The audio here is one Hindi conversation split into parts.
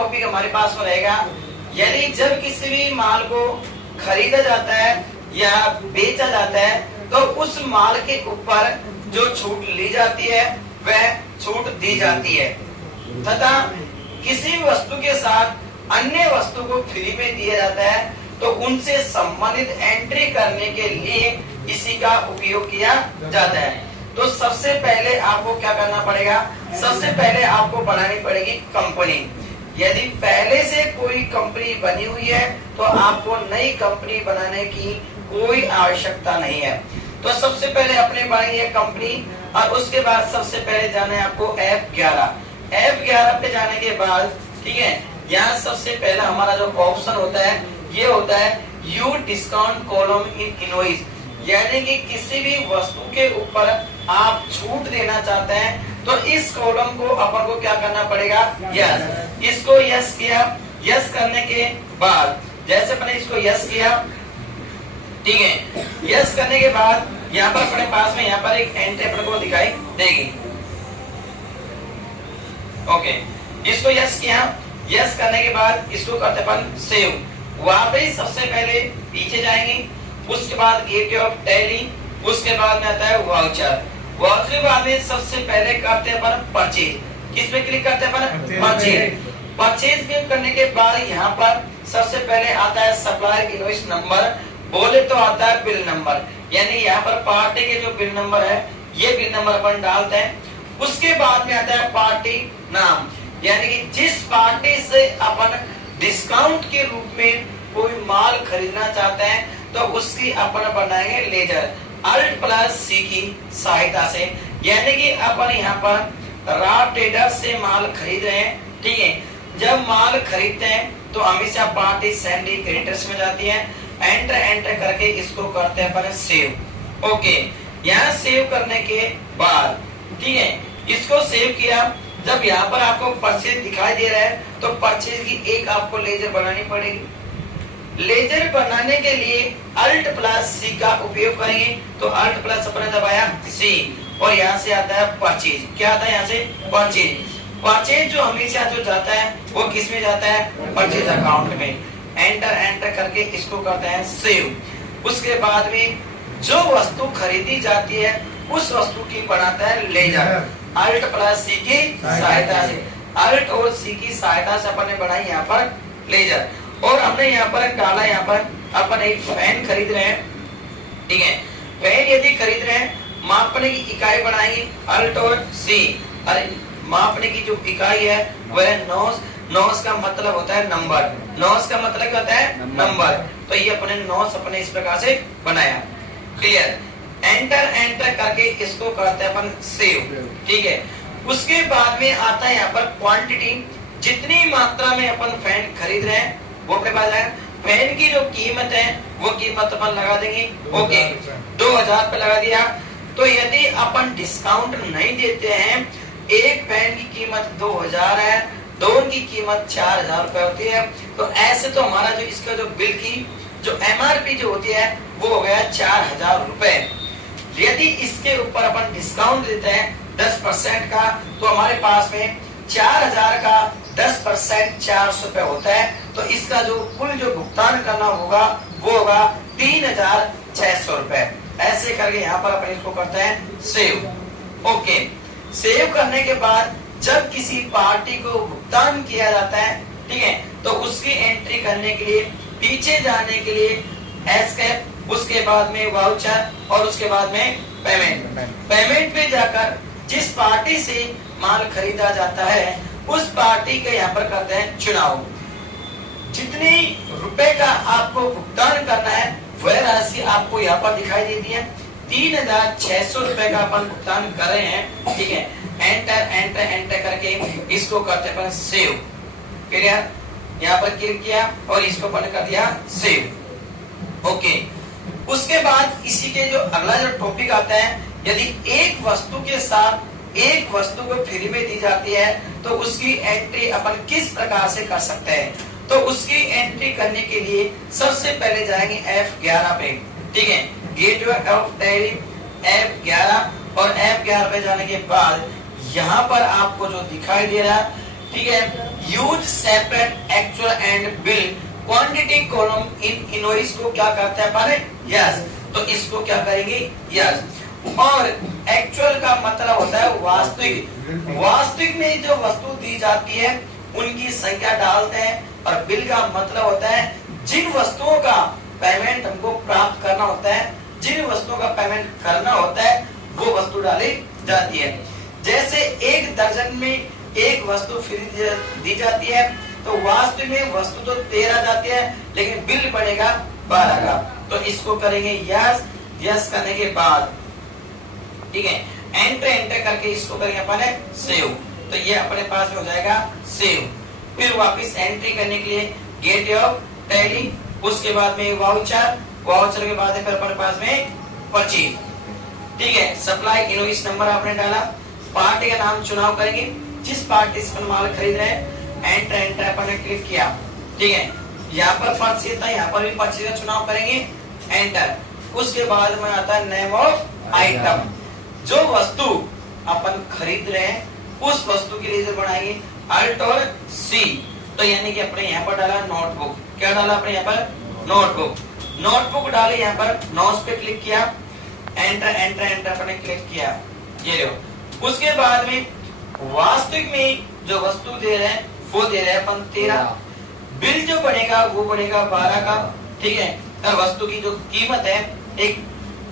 टॉपिक हमारे पास में रहेगा, यानी जब किसी भी माल को खरीदा जाता है या बेचा जाता है तो उस माल के ऊपर जो छूट ली जाती है वह छूट दी जाती है, तथा किसी वस्तु के साथ अन्य वस्तु को फ्री में दिया जाता है तो उनसे संबंधित एंट्री करने के लिए इसी का उपयोग किया जाता है। तो सबसे पहले आपको क्या करना पड़ेगा, सबसे पहले आपको बनानी पड़ेगी कंपनी। यदि पहले से कोई कंपनी बनी हुई है तो आपको नई कंपनी बनाने की कोई आवश्यकता नहीं है। तो सबसे पहले अपने बनाई है कंपनी और उसके बाद सबसे पहले जाना है आपको F11। F11 पे जाने के बाद ठीक है, यहाँ सबसे पहला हमारा जो ऑप्शन होता है ये होता है you discount column in invoice, यानी कि किसी भी वस्तु के ऊपर आप छूट देना चाहते हैं तो इस कॉलम को अपन को क्या करना पड़ेगा, यस। इसको यस किया, यस करने के बाद जैसे अपने इसको यस किया ठीक है, यस करने के बाद यहाँ पर अपने पास में यहाँ पर एक एंट्री अपने को दिखाई देगी। ओके, इसको यस किया, यस करने के बाद इसको करते अपन सेव। वहां पे सबसे पहले पीछे जाएंगे, उसके बाद गेट ऑफ टैली, उसके बाद में आता है वाउचर। वाउचर के बाद में सबसे पहले करते हैं अपन परचेज। किस पे क्लिक करते हैं अपन, परचेज। परचेज करने के बाद यहाँ पर सबसे पहले आता है सप्लायर इनवॉइस नंबर, बोले तो आता है बिल नंबर, यानी यहाँ पर पार्टी के जो बिल नंबर है ये बिल नंबर अपन डालते हैं। उसके बाद में आता है पार्टी नाम, यानी कि जिस पार्टी से अपन डिस्काउंट के रूप में कोई माल खरीदना चाहते हैं तो उसकी अपन बनाएंगे लेजर Alt+C की सहायता से, यानी कि अपन यहाँ पर रॉ ट्रेडर से माल खरीद रहे हैं ठीक है। जब माल खरीदते हैं तो हमेशा पार्टी सैंडी क्रेडिटर्स में जाती है, एंटर करके इसको करते हैं अपन सेव। ओके, यहाँ सेव करने के बाद ठीक है, इसको सेव किया। जब यहाँ पर आपको परचेज दिखाई दे रहा है तो परचेज की एक आपको लेजर बनानी पड़ेगी। लेजर बनाने के लिए Alt+C का उपयोग करेंगे, तो Alt+ अपने दबाया C और यहाँ से आता है परचेज। क्या आता है यहाँ से, परचेज। परचेज जो हमेशा जो जाता है वो किस में जाता है, परचेज अकाउंट में। एंटर करके इसको करते हैं सेव। उसके बाद में जो वस्तु खरीदी जाती है उस वस्तु की बनाता है लेजर Alt+C की सहायता से। Alt और C की सहायता से अपन ने बनाई यहाँ पर लेजर, और हमने यहाँ पर डाला, यहाँ पर अपन एक फैन खरीद रहे हैं ठीक है। फैन यदि खरीद रहे हैं, मापने की इकाई बनाएंगे Alt और C। अरे मापने की जो इकाई है वह नॉस, नॉस का मतलब होता है नंबर, नॉस का मतलब क्या होता है, नंबर। तो ये अपने नॉस अपने इस प्रकार से बनाया। क्लियर, एंटर करके इसको करते हैं अपन सेव ठीक है। उसके बाद में आता है यहाँ पर क्वांटिटी, जितनी मात्रा में अपन फैन खरीद रहे हैं वो अपने पास है। फैन की जो कीमत है वो कीमत अपन लगा देंगे, ओके 2000 पे लगा दिया। तो यदि अपन डिस्काउंट नहीं देते हैं, एक फैन की कीमत 2000 है, दोनों की कीमत 4000 रुपए होती है, तो ऐसे तो हमारा जो इसका जो बिल की जो MRP जो होती है वो हो गया 4000 रुपए। यदि इसके ऊपर अपन डिस्काउंट देते हैं 10% का, तो हमारे पास में 4000 का 10% 400 रुपए होता है। तो इसका जो कुल जो भुगतान करना होगा वो होगा 3600 रुपए। ऐसे करके यहाँ पर अपन इसको करते हैं सेव। ओके, सेव करने के बाद जब किसी पार्टी को भुगतान किया जाता है ठीक है, तो उसकी एंट्री करने के लिए पीछे जाने के लिए एस्केप, उसके बाद में वाउचर और उसके बाद में पेमेंट। पेमेंट पे जाकर जिस पार्टी से माल खरीदा जाता है उस पार्टी के यहाँ पर करते हैं चुनाव। जितने रुपए का आपको भुगतान करना है वह राशि आपको यहाँ पर दिखाई देती है। 3600 रुपए का अपन भुगतान कर रहे हैं ठीक है। एंटर करके इसको करते हैं सेव। क्लियर, यहाँ पर क्लिक किया और इसको अपन कर दिया सेव। ओके, उसके बाद इसी के जो अगला जो टॉपिक आता है, यदि एक वस्तु के साथ एक वस्तु को फ्री में दी जाती है तो उसकी एंट्री अपन किस प्रकार से कर सकते हैं। तो उसकी एंट्री करने के लिए सबसे पहले जाएंगे F11 पे ठीक है, गेटवे ऑफ टैली F11, और F11 पे जाने के बाद यहाँ पर आपको जो दिखाई दे रहा है ठीक है, use separate actual and bill quantity column in invoice को क्या करते हैं अपन? यस। तो इसको क्या करेंगे? यस। और एक्चुअल का मतलब होता है वास्तविक। वास्तविक में जो वस्तु दी जाती है उनकी संख्या डालते हैं। और बिल का मतलब होता है जिन वस्तुओं का पेमेंट हमको प्राप्त करना होता है, जिन वस्तुओं का पेमेंट करना होता है वो वस्तु डाली जाती है। जैसे एक दर्जन में एक वस्तु फ्री दी जाती है, तो वास्तविक में वस्तु तो 13 जाती है लेकिन बिल पड़ेगा 12 का। तो इसको करेंगे यस। यस करने के बाद ठीक है, एंटर करके इसको करेंगे अपन सेव। तो ये अपने पास में हो जाएगा सेव। फिर वापस एंट्री करने के लिए गेट ऑफ टैली, उसके बाद में वाउचर, वाउचर के बाद फिर अपने पास में परचेज। ठीक है, सप्लाई इनवॉइस नंबर आपने डाला, पार्टी का नाम चुनाव करेंगे, जिस पार्टी से माल खरीद रहे हैं। एंटर अपन ने क्लिक किया। ठीक है, यहाँ पर परचेज था, यहाँ पर भी परचेज का चुनाव करेंगे, एंटर। उसके बाद में आता है नेम ऑफ आइटम। जो वस्तु अपन खरीद रहे हैं उस वस्तु के लिए बनाएंगे अल्ट और सी। तो यानी कि अपने यहाँ पर डाला नोटबुक। क्या डाला अपने यहाँ पर? नोटबुक। नोटबुक डाले, यहाँ पर नोट्स पे क्लिक किया, एंटर अपने क्लिक किया। ये लो। उसके बाद में वास्तविक में जो वस्तु दे रहे हैं वो दे रहे हैं अपन 13। बिल जो बनेगा वो बनेगा 12 का। ठीक है, और वस्तु की जो कीमत है, एक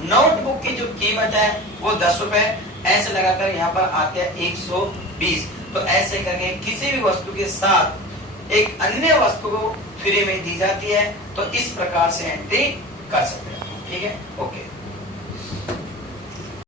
नोटबुक की जो कीमत है वो 10 रुपए। ऐसे लगाकर यहाँ पर आते हैं 120। तो ऐसे करके किसी भी वस्तु के साथ एक अन्य वस्तु को फ्री में दी जाती है। तो इस प्रकार से एंट्री कर सकते हैं। ठीक है, ओके।